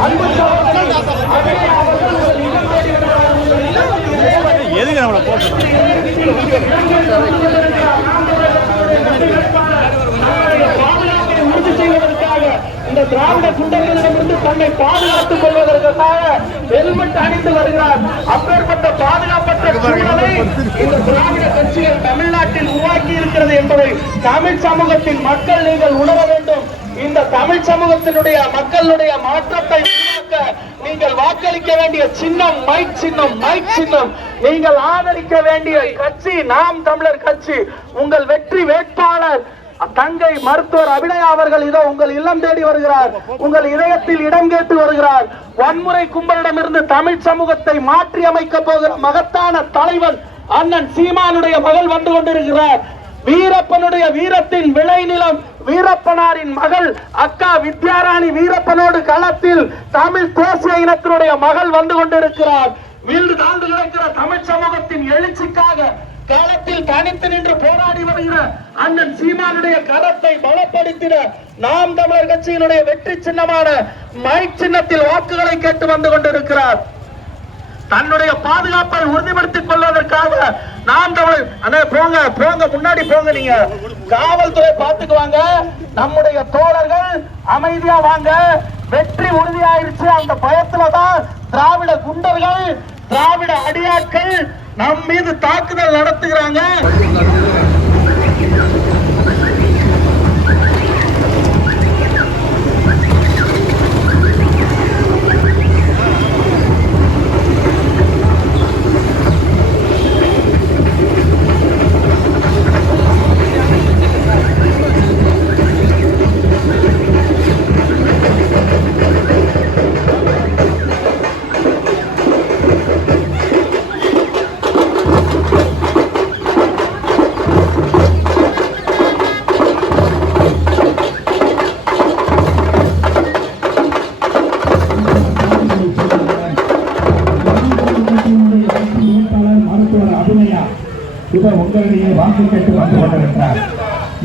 அன்பு எதுக்கு நம்மளை போட்டு. உறுதி செய்வதற்காக இந்த திராவிட குண்டர்களிடமிருந்து தன்னை பாதுகாத்துக் கொள்வதற்காக ஹெல்மெட் அணிந்து வருகிறார். அப்பேற்பட்ட பாதுகாப்பற்ற சூழலை இந்த திராவிட கட்சிகள் தமிழ்நாட்டில் உருவாக்கி இருக்கிறது என்பதை தமிழ் சமூகத்தின் மக்கள் நீங்கள் உணர வேண்டும். இந்த தமிழ் சமூகத்தினுடைய மக்களுடைய மாற்றத்தை உருவாக்க நீங்கள் வாக்களிக்க வேண்டிய சின்னம் மைக் சின்னம் மைக் சின்னம். நீங்கள் ஆதரிக்க வேண்டிய கட்சி நாம் தமிழர் கட்சி உங்கள் வெற்றி வேட்பாளர் தங்கை மருத்துவர் அபிநயா அவர்கள் இதோ உங்கள் இல்லம் தேடி வருகிறார் உங்கள் இதயத்தில் இடம் கேட்டு வருகிறார். வன்முறை கும்பலிடமிருந்து தமிழ் சமூகத்தை மாற்றி அமைக்க போகிற மகத்தான தலைவன் அண்ணன் சீமானுடைய மகள் வந்து கொண்டிருக்கிறார். வீரப்பனுடைய வீரத்தின் விளைநிலம் வீரப்பனாரின் மகள் அக்கா வித்யாராணி வீரப்பனோடு களத்தில் தமிழ் தேசிய இனத்தினுடைய மகள் வந்து கொண்டிருக்கிறார். வீழ்ந்து தாழ்ந்து கிடக்கிற தமிழ் சமூகத்தின் எழுச்சிக்காக களத்தில் தனித்து நின்று போராடி வருகிற அண்ணன் சீமானுடைய கரத்தை பலப்படுத்திட நாம் தமிழர் கட்சியினுடைய வெற்றி சின்னமான மைக் சின்னத்தில் வாக்குகளை கேட்டு வந்து கொண்டிருக்கிறார். தன்னுடைய பாதுகாப்பை உறுதிப்படுத்திக் கொள்வதற்காக நாம் தமிழ் அண்ணே போங்க போங்க முன்னாடி போங்க நீங்க. காவல்துறை பார்த்துக்குவாங்க நம்முடைய தோழர்கள் அமைதியா வாங்க. வெற்றி உறுதியாயிருச்சு. அந்த பயத்துல தான் திராவிட குண்டர்கள் திராவிட அடியாட்கள் நம் மீது தாக்குதல் நடத்துகிறாங்க. இவர் உங்களிடையே வாக்கு கேட்டு வந்து கொண்டிருக்கிறார்.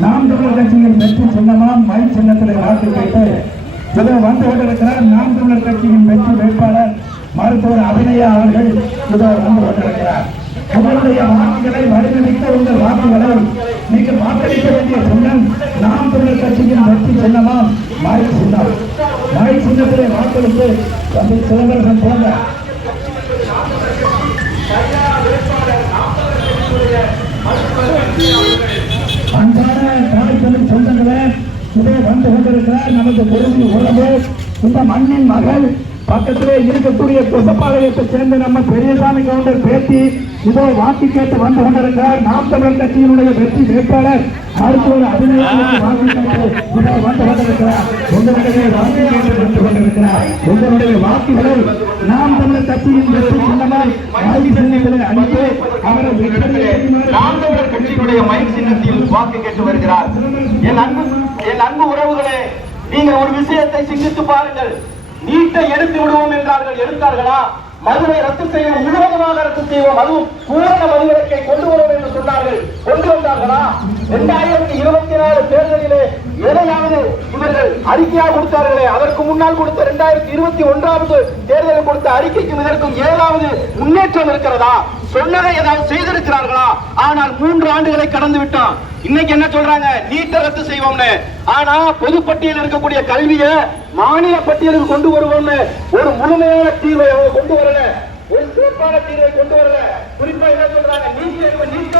நாம் தமிழர் கட்சியின் வெற்றி சின்னமாம் மை சின்னத்திலே வாக்கு கேட்டு இவர் வந்து கொண்டிருக்கிறார். நாம் தமிழர் கட்சியின் வெற்றி வேட்பாளர் மருத்துவர் அபிநயா அவர்கள் இவர் வந்து கொண்டிருக்கிறார். உங்களுடைய வாக்குகளை வடிவமைத்த உங்கள் வாக்குகளை நீங்கள் வாக்களிக்க வேண்டிய சின்னம் நாம் தமிழர் கட்சியின் வெற்றி சின்னமாம் மை சின்னம். மை சின்னத்திலே வாக்களித்து தம்பி சிதம்பரம் போங்க அன்பான தாய்த்தமிழ் சொந்தங்களே இதே இருக்கிறார் நமக்கு தெரிஞ்சு பெருமை உறவு இந்த மண்ணின் மகள் பக்கத்திலே இருக்கக்கூடிய கொசப்பாளையத்தை சேர்ந்த நம்ம பெரியசாமி கவுண்டர் பேட்டி இதோ வாக்கு கேட்டு வந்து கொண்டிருக்கிறார். நாம் தமிழர் கட்சியினுடைய வெற்றி வேட்பாளர் மருத்துவர் அபிநயாவுக்கு வாக்கு கேட்டு இதோ வந்து கொண்டிருக்கிறார். உங்களுடைய வாக்கு கேட்டு வந்து கொண்டிருக்கிறார். உங்களுடைய வாக்குகளை நாம் தமிழர் கட்சியின் வெற்றி சின்னமாய் வாக்கு சின்னத்திலே அளித்து அவரை வெற்றி நாம் தமிழர் கட்சியினுடைய மைக் சின்னத்தில் வாக்கு கேட்டு வருகிறார். என் அன்பு என் அன்பு உறவுகளே நீங்கள் ஒரு விஷயத்தை சிந்தித்து பாருங்கள். நீட்டை எடுத்து விடுவோம் என்றார்கள். எடுத்தார்களா? மதுவை ரத்து செய்வோம் முழுவதுமாக ரத்து செய்வோம். அதுவும் பூரண மதுவிலக்கை கொண்டு வருவோம் என்று சொன்னார்கள். கொண்டு வந்தார்களா? இரண்டாயிரத்தி இருபத்தி நாலு தேர்தலிலே எதையாவது இவர்கள் அறிக்கையாக கொடுத்தார்களே அதற்கு முன்னால் கொடுத்த இரண்டாயிரத்தி இருபத்தி ஒன்றாவது தேர்தலில் கொடுத்த அறிக்கைக்கும் இதற்கும் ஏதாவது முன்னேற்றம் இருக்கிறதா? சொன்னதை ஏதாவது செய்திருக்கிறார்களா? ஆனால் மூன்று ஆண்டுகளை கடந்து விட்டோம். இன்னைக்கு என்ன சொல்றாங்க? நீட்டை ரத்து செய்வோம்னு. ஆனா பொதுப்பட்டியல் இருக்கக்கூடிய கல்வியை மாநில பட்டியலுக்கு கொண்டு வருவோம்னு ஒரு முழுமையான தீர்வை அவங்க கொண்டு வரல. ஒரு சிறப்பான தீர்வை கொண்டு வரல. குறிப்பா என்ன சொல்றாங்க? NEET NEET